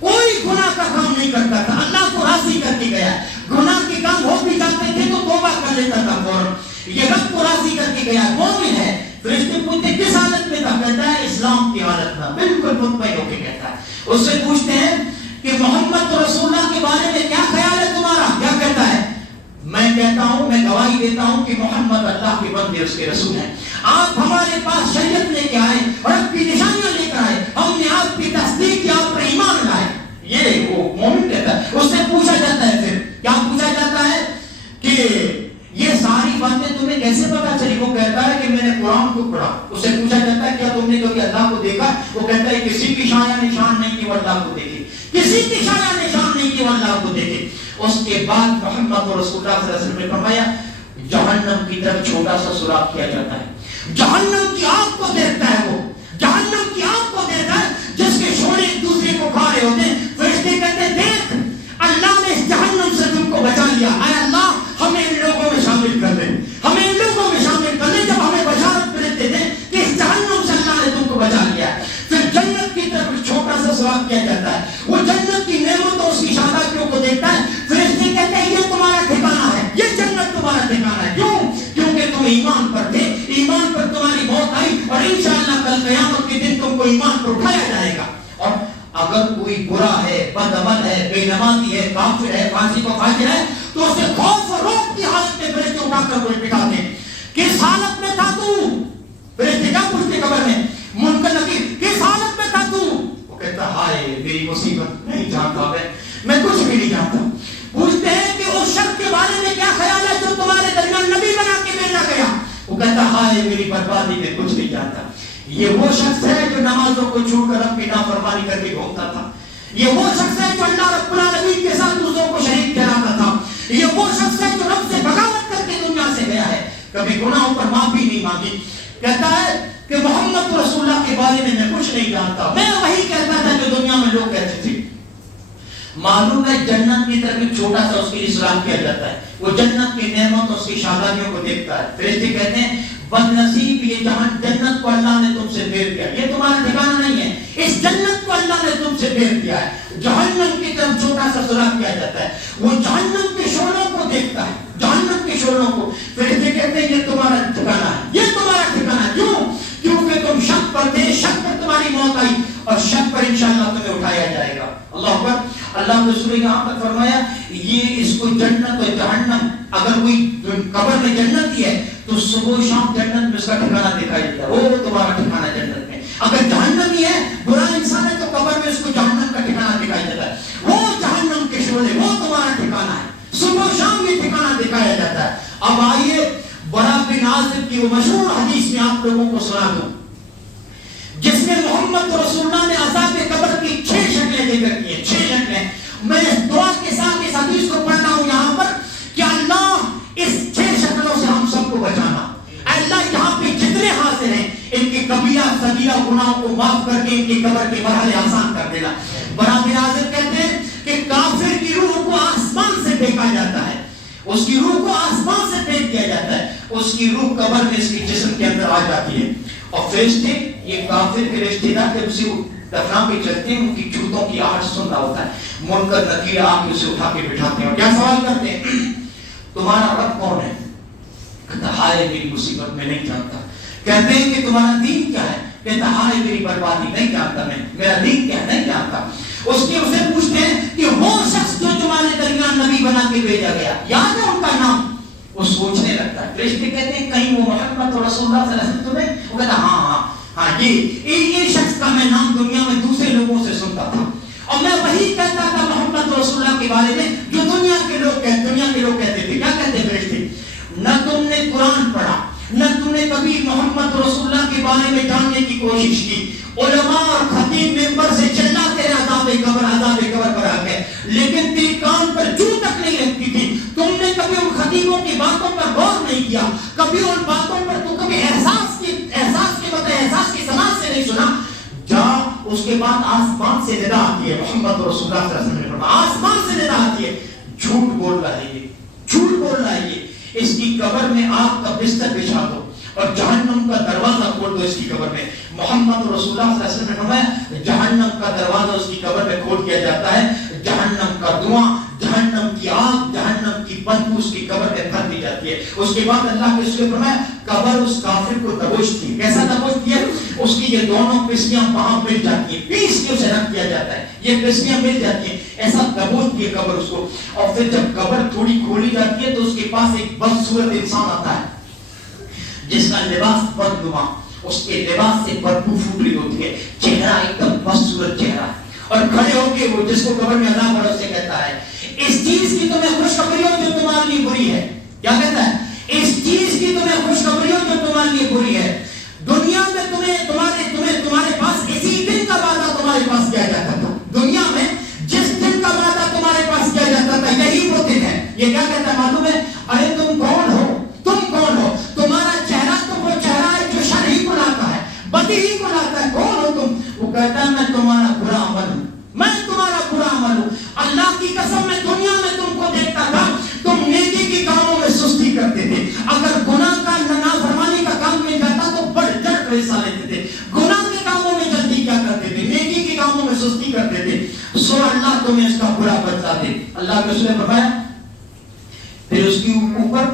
کوئی گناہ کا کام نہیں کرتا تھا، اللہ کو راضی کر کے گیا. گناہ کے کام ہو بھی جاتے تھے تو توبہ کر لیتا تھا فوراً. یہ رب کو راضی کر کے گیا، مومن ہے. فرشتے پوچھتے کس حالت میں تھا؟ کہتا ہے اسلام کی حالت میں. بالکل مطمئن ہو کے کہتا ہے. اس سے پوچھتے ہیں کہ محمد رسول اللہ کے بارے میں کیا خیال ہے تمہارا؟ کیا کہتا ہے؟ میں کہتا ہوں، میں گواہی دیتا ہوں کہ محمد اللہ کے بندے اس کے رسول ہیں. آپ ہمارے پاس شریعت لے کے آئے اور اپنی نشانیاں لے کر آئے، ہم نے آپ کی تصدیق کی، آپ پر ایمان لائے. یہ وہ مومن کہتا ہے. اس سے پوچھا جاتا ہے، پھر کیا پوچھا جاتا ہے کہ یہ ساری باتیں تمہیں کیسے پتا چلی؟ وہ کہتا ہے کہ میں نے قرآن کو پڑھا. اس سے پوچھا جاتا ہے کیا تم نے کبھی اللہ کو دیکھا؟ وہ کہتا ہے کسی کی شایا نشان نہیں کہ وہ اللہ کو دیکھے، کسی کی شایا نشان نہیں کہ وہ اللہ کو دیکھے. اس کے بعد محمد رسول اللہ صلی اللہ علیہ وسلم نے فرمایا جہنم کی طرف چھوٹا سا سوراخ کیا جاتا ہے. جہنم کی آگ کو دیکھتا ہے، وہ جہنم کی آگ کو دیکھتا ہے جس کے شعلے ایک دوسرے کو کھا رہے ہوتے ہیں. فرشتے کہتے ہیں دیکھ اللہ نے اس جہنم سے تم کو بچا لیا. اے اللہ ہمیں ان لوگوں میں شامل کر دے، ہمیں ان لوگوں میں شامل کر دے. جب ہمیں بشارت ملتے تھے کہ اس جہنم سے اللہ نے تم کو بچا لیا ہے. پھر جنت کی طرف چھوٹا سا سوراخ کیا جاتا ہے. وہ جنت کی نعمتوں اس کی شادابیوں کو دیکھتا ہے. فرشتے کہتے ہیں یہ تمہارا ٹھکانہ ہے، یہ جنت تمہارا ٹھکانہ ہے. کیوں؟ کیونکہ تم ایمان پر تھے، ایمان پر تمہاری موت آئی اور انشاءاللہ کل قیامت کے دن تم کو ایمان پر اٹھایا جائے گا. اور اگر کوئی برا ہے، بد عمل ہے، بے نمازی ہے، کافر ہے، فاسق کو فاجر ہے تو اسے خوف و رعب کی حالت میں فرشتے اٹھا کر کوئی بٹھاتے ہیں. کس حالت میں تھا تو؟ فرشتے کیا پوچھتے قبر میں؟ منکر نکیر کس حالت میں تھا تو؟ وہ کہتا ہائے میری مصیبت، نہیں جانتا میں کچھ بھی نہیں جانتا. پوچھتے ہیں کہ اس شخص کے بارے میں کیا خیال ہے جو تمہارے درمیان نبی بنا کے بھیجا گیا؟ وہ کہتا ہائے میری بربادی، میں کچھ نہیں جانتا. یہ وہ شخص ہے جو نمازوں کو چھوڑ کر اپنی نافرمانی کر کے گھومتا تھا. یہ وہ شخص ہے جو اللہ رب العالمین کے ساتھ دوسروں کو شریک ٹھہراتا تھا. یہ وہ شخص ہے جو رب سے بغاوت کر کے دنیا سے گیا ہے، کبھی گناہوں پر معافی نہیں مانگی. کہتا ہے کہ محمد رسول اللہ کے بارے میں کچھ نہیں جانتا، میں وہی کہتا تھا جو دنیا میں لوگ کہتے تھے. معلوم ہے جنت کی طرف ایک چھوٹا سا اس کے لیے سوراخ کیا جاتا ہے. وہ جنت کی نعمت اور اس کی شادابیوں کو دیکھتا ہے. فرشتے کہتے ہیں بد نصیب یہ جنت کو اللہ نے تم سے پھیر دیا، یہ تمہارا ٹھکانہ نہیں ہے، اس جنت کو اللہ نے تم سے پھیر دیا ہے. جہنم کی طرف چھوٹا سا سوراخ کیا جاتا ہے. وہ جہنم کے شعلوں کو دیکھتا ہے، جہنم کے شعلوں کو. فرشتے کہتے ہیں یہ تمہارا ٹھکانہ ہے، یہ تمہارا ٹھکانہ ہے. کیوں؟ کیونکہ تم شک پر تھے، شک پر تمہاری موت آئی اور شک پر انشاءاللہ تمہیں اٹھایا جائے گا. اللہ اکبر. اللہ کے رسول یہاں تک فرمایا یہ اس کو جنت اور جہنم، اگر کوئی قبر میں جنت ہی ہے تو صبح شام جنت میں اس کا ٹھکانہ دکھائی دیتا ہے، وہ تمہارا ٹھکانہ جنت میں. اگر جہنم ہی ہے، برا انسان ہے، تو قبر میں اس کو جہنم کا ٹھکانہ دکھائی دیتا ہے. وہ جہنم کے شعلے، وہ تمہارا ٹھکانہ ہے. صبح شام یہ ٹھکانہ دکھایا جاتا ہے. اب آئیے برا بن عازب کی وہ مشہور حدیث میں آپ لوگوں کو سنا دوں جس میں محمد رسول اللہ نے عذاب قبر کی 6 شکلیں ذکر کی ہیں. 6 شکلیں. میں دعا کے ساتھ اس حدیث کو پڑھ رہا ہوں یہاں پر کہ اللہ اس 6 شکلوں سے ہم سب کو بچانا. اللہ یہاں پہ جتنے حاضر ہیں ان کی کبیرہ صغیرہ گناہوں کو معاف کر کے ان کی قبر کے مرحلے آسان کر دینا. برابر حاضر کہتے ہیں کہ کافر کی روح کو آسمان سے پھینکا جاتا ہے، اس کی روح کو آسمان سے پھینک دیا جاتا ہے، اس کی روح قبر میں اس کے جسم کے اندر آ جاتی ہے. اور فرشتے یہ کافر کے رشتے دار جب اسے دفنا پہ چلتے ہیں ان کی جوتوں کی آواز سن رہا ہوتا ہے. منکر نکیر آ کے اسے اٹھا کے بٹھاتے ہیں اور کیا سوال کرتے ہیں؟ تمہارا رب کون ہے؟ کہتا ہائے میری مصیبت میں نہیں جانتا. کہتے ہیں کہ تمہارا دین کیا ہے؟ کہتا ہائے میری بربادی نہیں جانتا میں، میرا دین کیا ہے نہیں جانتا. اسے پوچھتے ہیں کہ وہ شخص جو تمہارے درمیان نبی بنا کے بھیجا گیا، یاد ہے ان کا نام؟ وہ سوچنے لگتا ہے. فرشتے کہتے ہیں کہیں وہ محمد رسول اللہ صلی اللہ علیہ وسلم تمہیں؟ وہ کہتا ہاں یہ شخص کا میں نام دنیا میں دوسرے لوگوں سے سنتا تھا اور میں وہی کہتا تھا محمد رسول اللہ کے بارے میں جو دنیا کے لوگ کہتے تھے. کیا کہتے ہیں فرشتے؟ نہ تم نے قرآن پڑھا، نہ تم نے کبھی محمد رسول اللہ کے بارے میں جاننے کی کوشش کی. علماء اور خطیب ممبر سے چلاتے رہے عذاب قبر پر آ کے، لیکن تیری کان پر جو تک نہیں رکھتی تھی. تم نے کبھی ان خطیبوں کی باتوں پر غور نہیں کیا، کبھی ان باتوں پر تو کبھی احساس کی سماعت سے نہیں سنا. جا اس کے بعد آسمان سے ندا آتی ہے. محمد رسول اللہ صلی اللہ علیہ وسلم نے فرمایا آسمان سے ندا آتی ہے، جھوٹ بول رہا ہے یہ. اس کی قبر میں آگ کا بستر بچھا دو اور جہنم کا دروازہ کھول دو اس کی قبر میں. محمد رسول اللہ صلی اللہ علیہ وسلم نے فرمایا جہنم کا دروازہ اس کی قبر میں کھول دیا جاتا ہے. جہنم کا دھواں، جہنم کی آگ، جہنم کی بدبو اس کی قبر میں بھر دی جاتی ہے. اس کے بعد اللہ کے رسول نے فرمایا قبر اس کافر کو دبوچتی ہے. کیسا دبوچتی ہے؟ اس کی یہ دونوں پسلیاں وہاں مل جاتی ہیں، پیس کے اسے رکھ دیا جاتا ہے، یہ پسلیاں مل جاتی ہیں. ایسا دبوچتی ہے قبر اس کو. اور پھر جب قبر تھوڑی کھولی جاتی ہے تو اس کے پاس ایک بدصورت انسان آتا ہے جس کا لباس بدنما، اس کے لباس سے بدبو پھوٹ رہی ہوتی ہے، چہرہ ایک دم بدصورت چہرہ. اور کھڑے ہو کے وہ جس کو قبر میں عذاب ہو سے کہتا ہے اس چیز کی تمہیں خوشخبری ہو جو تمہارے لیے بری ہے. کیا کہتا ہے؟ اس چیز کی تمہیں خوشخبری ہو جو تمہارے لیے بری ہے. دنیا میں تمہارے پاس اسی دن کا وعدہ تمہارے پاس کیا جاتا تھا. دنیا میں جس دن کا وعدہ تمہارے پاس کیا جاتا تھا یہی وہ دن ہے. یہ کیا کہتا ہے معلوم ہے؟ ارے تم کون ہو؟ تمہارا چہرہ تو وہ چہرہ ہے جو شر ہی کو لاتا ہے، بدی ہی کو لاتا ہے. کون ہو تم؟ وہ کہتا ہے میں تمہارا برا عمل ہوں. اللہ کی قسم میں دنیا میں تم کو دیکھتا تھا تم نیکی کی کاموں میں سستی کرتے تھے. اگر گناہ کا نافرمانی کا کام مل جاتا تو بڑھ چڑھ کر حصہ لیتے تھے. گناہ کے کاموں میں جلدی کیا کرتے تھے؟ نیکی کے کاموں میں سستی کرتے تھے. سو اللہ تمہیں اس کا برا بدلہ دے. اللہ کے رسول نے فرمایا پھر اس کے اوپر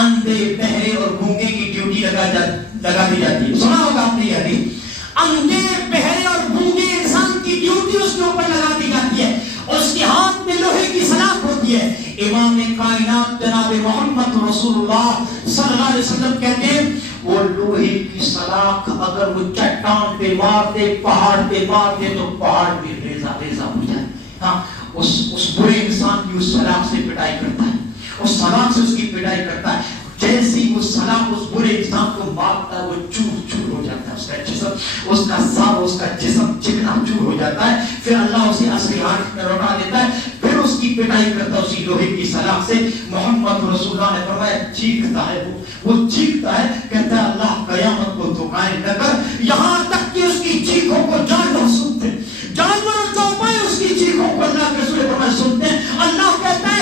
اندھے، بہرے اور گونگے کی ڈیوٹی لگا دی جاتی ہے. سنا ہوگا آپ نے یہ حدیث؟ اندھے، بہرے اور گونگے انسان کی ڈیوٹی اس کے اوپر لگا دی جاتی ہے. اس کے ہاتھ میں لوہے کی سلاخ ہوتی ہے. امام کائنات جناب محمد رسول اللہ صلی اللہ علیہ وسلم کہتے ہیں وہ لوہے کی سلاخ اگر وہ چٹان پہ مار دے، پہاڑ پہ مار دے تو پہاڑ بھی ریزہ ریزہ ہو جائے. ہاں اس برے انسان کی اس سلاخ سے پٹائی کرتا ہے، اس سلاخ سے اس کی پٹائی کرتا ہے. جیسی وہ سلاخ اس برے انسان کو مارتا ہے وہ چور چور ہو جاتا ہے. اس کا جسم، اس کا سر، اس کا جسم چکنا چور ہو جاتا ہے. پھر اللہ اسے اصلی حالت میں لوٹا دیتا ہے. پھر اس کی پٹائی کرتا ہے اسی لوہے کی سلاخ سے. محمد رسول اللہ نے فرمایا چیختا ہے وہ چیختا ہے، کہتا ہے اللہ قیامت کو تو قائم نہ کر یہاں تک کہ اس کی چیخوں کو جانور سنتے ہیں. جانور اور چوپائے اس کی چیخوں کو اللہ کے رسول فرمایا سنتے ہیں. اللہ کہتا ہے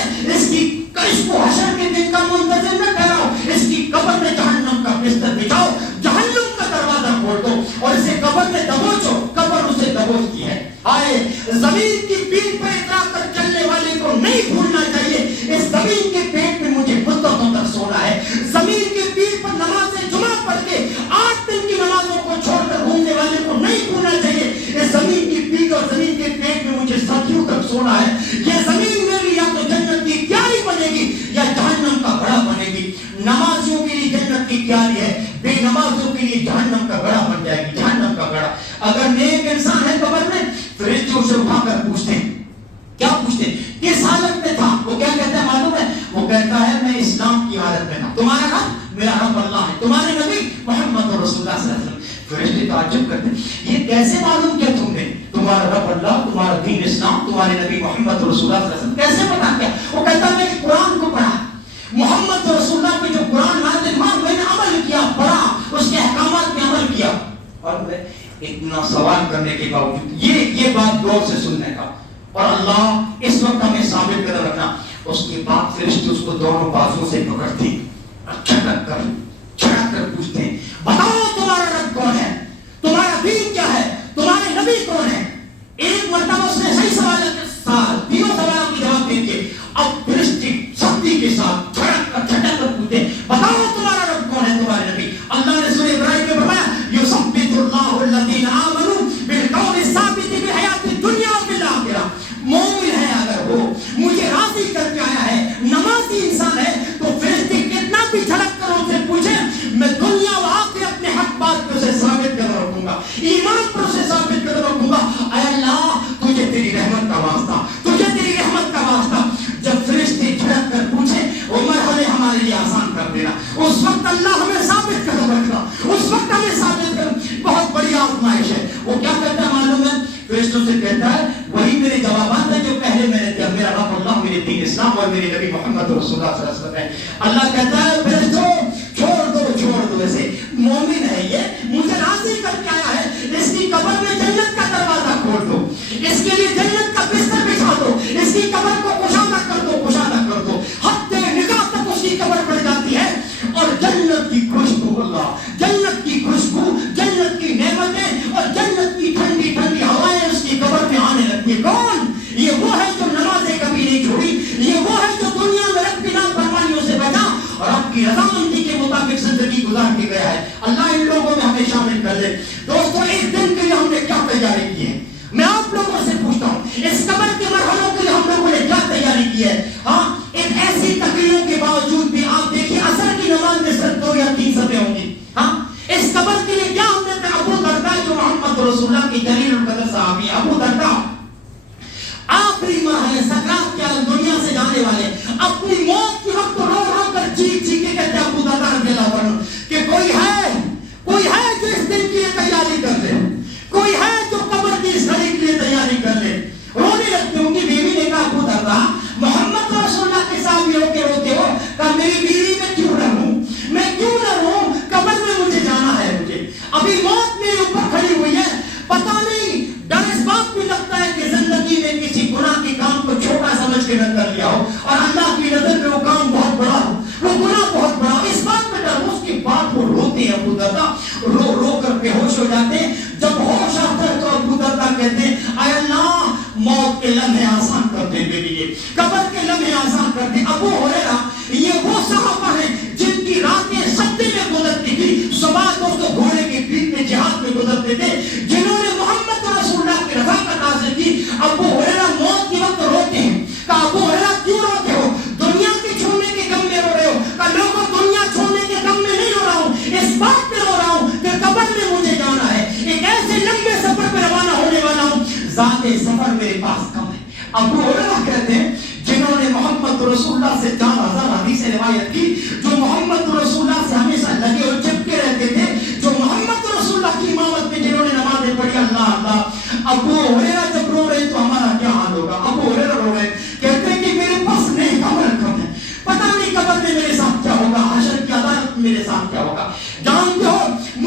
اس کو حشر کے دن کا منتظر نہ ٹھہراؤ، اس کی قبر میں جہنم کا بستر بچھاؤ، جہنم کا دروازہ کھول دو اور اسے قبر میں دبوچو. قبر اسے دبوچتی ہے. آئے زمین کی پیٹھ پر اترا کر چلنے والے کو نہیں بھولنا چاہیے اس زمین کے پیٹ میں مجھے مدتوں تک سونا ہے. زمین کی پیٹھ پر نماز جمعہ پڑھ کے 8 دن کی نمازوں کو چھوڑ کر گھومنے والے کو نہیں بھولنا چاہیے اس زمین کی پیٹھ اور زمین کے پیٹ میں مجھے صدیوں تک سونا ہے. یہ زمین میری یا تو جنت کی کیاری بنے گی یا جہنم کا گڑھا بنے گی. نمازیوں کے لیے جنت کی کیاری ہے، بے نمازوں کے لیے جہنم کا گڑھا بن جائے گی، جہنم کا گڑھا. اگر نیک انسان ہے قبر میں فرشتے اسے اٹھا کر پوچھتے ہیں. کیا پوچھتے ہیں؟ کس حالت میں تھا؟ وہ کیا کہتا ہے معلوم ہے؟ وہ کہتا ہے میں اسلام کی حالت میں تھا. تمہارا رب؟ میرا رب اللہ ہے. تمہارے نبی؟ محمد رسول اللہ صلی اللہ علیہ وسلم. فرشتے تعجب کرتے ہیں یہ کیسے معلوم کیا تم نے؟ تمہارا رب اللہ، تمہارا دین اسلام، تمہارے نبی محمد رسول اللہ صلی اللہ علیہ وسلم کیسے پتا کیا؟ وہ کہتا ہے میں قرآن کو پڑھا، محمد رسول اللہ کے جو قرآن نازل ہوا میں نے عمل کیا، پڑھا، اس کے احکامات میں عمل کیا. اور میں اتنا سوال کرنے کے باوجود یہ بات غور سے سننے کا اور اللہ اس وقت ہمیں ثابت قدم رکھنا. اس کے بعد فرشتے اس کو دونوں بازوں سے پکڑتے اور چھڑک کر پوچھتے ہیں بتاؤ تمہارا رب کون ہے، تمہارا دین کیا ہے، تمہارے نبی کون ہے. ایک مرتبہ اس نے صحیح سوال کے ساتھ تینوں سوالوں کی جواب دے کے اب فرشتے سختی کے ساتھ چھڑک اس وقت اللہ ہمیں ثابت قدم رکھنا، اس وقت ہمیں ثابت قدم، بہت بڑی آزمائش ہے. وہ کیا کہتا ہے معلوم ہے؟ فرشتوں سے کہتا ہے وہی میرے جوابات ہیں جو پہلے میں نے دیا، میرا رب اللہ، میرے دین اسلام اور میرے نبی محمد رسول اللہ صلی اللہ علیہ وسلم ہے. اللہ کہتا ہے فرشتوں چھوڑ دو اسے، مومن ہے یہ، مجھے راضی کر کے آیا ہے، اس کی قبر میں جنت کا دروازہ کھول دو، اس کے لیے جنت کا بستر بچھا دو، اس کی قبر کو کشادہ کر دو. حد نگاہ تک اس کی قبر پڑ جاتی ہے اور جنت کی خوشبو، اللہ، جنت کی خوشبو، جنت کی نعمتیں اور جنت کی ٹھنڈی ٹھنڈی ہوائیں اس کی قبر میں آنے لگتی ہے. کون؟ یہ وہ ہے جو نمازیں کبھی نہیں چھوڑی، یہ وہ ہے جو دنیا میں رب کی نافرمانیوں سے بچا اور رب کی رضامندی کے مطابق زندگی گزار کے گیا ہے. اللہ ان لوگوں میں ہمیں شامل کر لے. دوستو ایک دن کے لیے ہم نے کیا تیاری کی ہے؟ میں آپ لوگوں سے پوچھتا ہوں، اس قبر کے مرحلوں کے لیے ہم لوگوں نے کیا تیاری کی ہے؟ ہاں، ان ایسی تقریروں کے باوجود بھی آپ دیکھیں عصر کی نماز میں صرف 2 یا 3 صفحے ہوں گی. ہاں، اس قبر کے لیے کیا ہم نے؟ ابو درداء جو محمد رسول اللہ کی جلیل القدر صحابی، ابو درداء آخری مرحلے سکرات کے عالم دنیا سے جانے والے، اپنی موت کے وقت رو کر چیخ کے کہتے ہیں ابو درداء رضی اللہ عنہ کہ کوئی ہے جو اس دن کے لیے تیاری کر لے، کوئی ہے جو قبر کی اس گھڑی کے لیے تیاری کر لے. رونے لگتے ہوں گی. بیوی نے کہا ابو درداء محمد رسول اللہ کے ساتھ روتے ہو، کہا میری بیوی میں کیوں نہ رہوں، قبر میں مجھے جانا ہے. مجھے ابھی موت میرے اوپر کھڑی ہوئی ہے، پتہ نہیں، ڈر اس بات بھی لگتا ہے کہ زندگی میں کسی گناہ کے کام کو چھوٹا سمجھ کے نہ کر لیا ہو اور اللہ کی نظر میں وہ کام بہت بڑا ہو، وہ گناہ بہت بڑا ہو. اس بات میں ڈر. اس کے بعد وہ روتے ہیں ابو درداء، رو کر بے ہوش ہو جاتے ہیں. جب ہوش آتا ہے تو ابو درداء کہتے ہیں اے اللہ موت کے لمحے آسان کر دے میرے لیے، قبر کے لمحے آسان کر دے. ابو ہریرہ یہ وہ صحابہ ہیں جن کی راتیں سجدے میں گزرتی تھی، صبح دوستوں گھوڑے کے پیٹ میں جہاد میں گزرتے تھے، جنہوں نے محمد رسول اللہ کی رفاقت حاصل کی. ابو ہریرہ موت کے وقت روتے ہیں. کہا ابو ہریرہ کیوں روتے ہو؟ دنیا کے چھوڑنے کے غم میں رو رہے ہو؟ کہا لوگوں دنیا چھوڑنے کے غم میں نہیں رو رہا ہوں، اس بات پہ رو رہا ہوں کہ قبر میں مجھے جانا ہے، ایک ایسے لمبے سفر پہ روانہ ہونے والا ہوں، ذات سفر میرے پاس کم ہے. ابو ہریرہ کہتے ہیں جنہوں نے محمد رسول اللہ سے 4000 حدیثیں روایت کی، جو محمد رسول اللہ سے ہمیشہ لگے اور چپکے رہتے تھے، جو محمد رسول اللہ کی امامت میں جنہوں نے نمازیں پڑھی، اللہ اللہ. ابو ہریرہ جب رو رہے تو ہمارا کیا حال ہوگا؟ ابو ہریرہ رو رہے کہتے ہیں کہ میرے پاس نہیں قبر کم ہے، پتہ نہیں قبر میں میرے ساتھ کیا ہوگا، حشر کی عدالت میں میرے ساتھ کیا ہوگا. جانتے ہو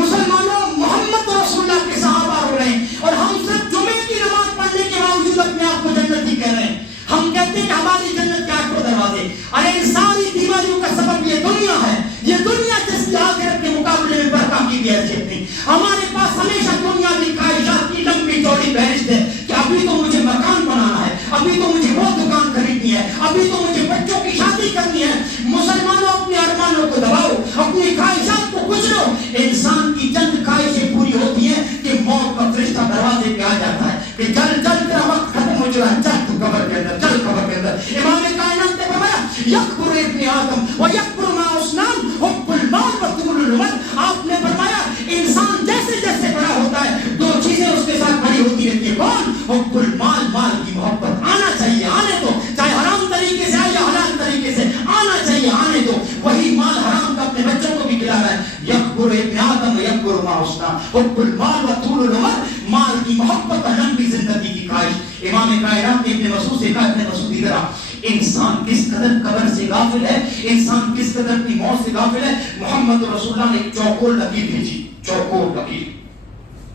مسلمانوں، محمد رسول اللہ کے صحابہ رو رہے ہیں اور ہم صرف جمعے کی نماز پڑھنے کے باوجود اپنے آپ کو جنتی کہہ رہے ہیں. ہم کہتے ہیں کہ ہماری جنت کے 8 دروازے. ارے ان ساری بیماریوں کا سبب یہ دنیا ہے، یہ دنیا جس کی آخرت کے مقابلے میں برقع کی بھی حیثیت نہیں. ہمارے پاس ہمیشہ دنیاوی خواہشات کی لمبی چوڑی فہرست ہے کہ ابھی تو مجھے مکان بنانا ہے، ابھی تو مجھے وہ دکان خریدنی ہے، ابھی تو مجھے بچوں کی شادی کرنی ہے. مسلمانوں اپنے ارمانوں کو دباؤ، اپنی خواہشات کو گزرو. انسان کی چند خواہشیں پوری ہوتی ہیں کہ موت کا فرشتہ دروازے پہ آ جاتا ہے کہ چل تیرا وقت ختم ہو چکا ہے، چل تو قبر کے اندر، چل قبر کے اندر. امام کائنات نے فرمایا یکبر ابن آدم و یکبر ما اسنان حب المال و طول العمر. آپ نے فرمایا انسان جیسے جیسے بڑا ہوتا ہے 2 چیزیں اس کے ساتھ بڑی ہوتی رہتی ہے. کون؟ حب المال، مال کی محبت. آنا چاہیے، آنے دو، چاہے حرام طریقے سے آئے یا حلال طریقے سے، آنا چاہیے، آنے دو. وہی مال حرام کا اپنے بچوں کو بھی کھلا رہا ہے. یکبر ابن آدم و یکبر ما اسنان حب المال و طول العمر. مال کی محبت اور لمبی زندگی کی خواہش. امام کائنات نے ابن مسعود سے کہا، ابن مسعود ادھر آ، انسان کس قدر قبر سے غافل ہے، انسان کس قدر اپنی موت سے غافل ہے. محمد رسول اللہ نے ایک چوکور لکیر بھیجی، چوکور لکیر،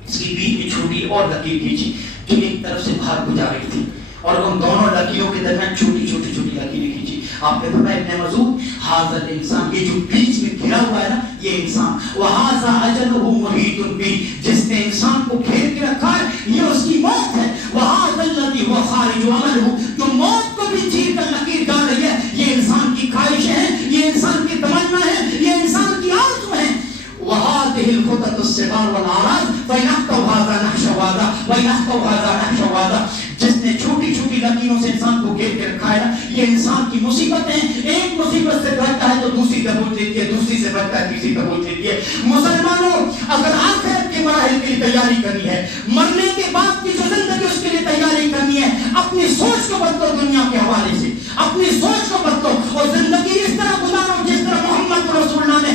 اس کی بیچ میں چھوٹی اور لکیر بھیجی جو ایک طرف سے باہر کو جا رہی تھی اور ان دونوں لکیروں کے درمیان چھوٹی چھوٹی لکیریں کھینچی. آپ نے فرمایا ابن مسعود حاضر انسان، یہ جو بیچ میں گھرا ہوا ہے نا یہ انسان، وہذا اجلہ محیط بہ، جس نے انسان کو گھیر کے رکھا ہے یہ اس کی موت ہے. وہذا الذی هو خارج عملہ، جو موت کو بھی چیر کر لکیر ڈال رہی ہے، یہ انسان کی خواہش ہے، یہ انسان کی تمنا ہے، یہ انسان کی آرزو ہے. وهذه الخطط الصغار والأعراض فينحتوا هذا نحش هذا وينحتوا هذا نحش هذا. جس نے چھوٹی چھوٹی لکیروں سے انسان کو گھیر کے رکھا ہے نا، یہ انسان کی مصیبت ہے. ایک مصیبت سے بچتا ہے تو دوسری دبوچ لیتی ہے، دوسری سے بچتا ہے تیسری دبوچ لیتی ہے. مسلمانوں اگر آخرت کے مراحل کے لیے تیاری کرنی ہے، مرنے کے بعد کی جو زندگی اس کے لیے تیاری کرنی ہے، اپنی سوچ کو بدلو دنیا کے حوالے سے، اپنی سوچ کو بدلو اور زندگی اس طرح گزارو جس طرح محمد رسول اللہ نے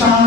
4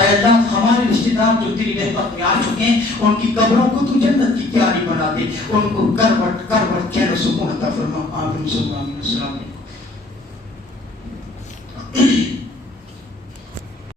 اے اللہ ہمارے رشتہ دار جو تیری رحمت میں آ چکے ہیں ان کی قبروں کو تو جنت کی کیاری بنا دے, ان کو کروٹ کروٹ چین و سکون عطا فرما. آمین. السلام علیکم.